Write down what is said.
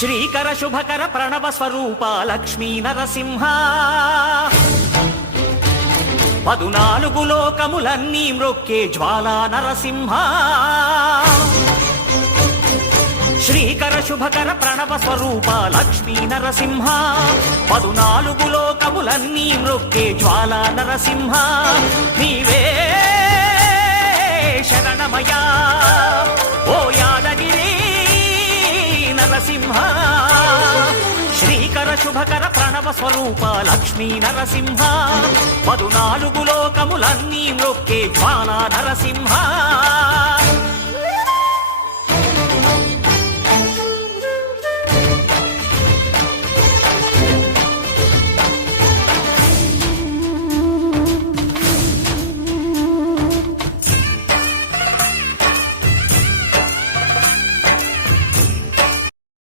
శ్రీకర శుభకర ప్రణవ స్వరూప లక్ష్మీ నరసింహ 14 లోకములన్నీ మ్రొక్కే జ్వాలా నరసింహ శ్రీకర శుభకర ప్రణవ స్వరూప లక్ష్మీ నరసింహ 14 లోకములన్నీ మ్రొక్కే జ్వాలా నరసింహ నీవే శరణమయా ఓ యాదగిరి నరసింహ శ్రీకర శుభకర ప్రణవ స్వరూప లక్ష్మీ నరసింహ 14 లోకములన్నీ మ్రొక్కే జ్వాలా నరసింహ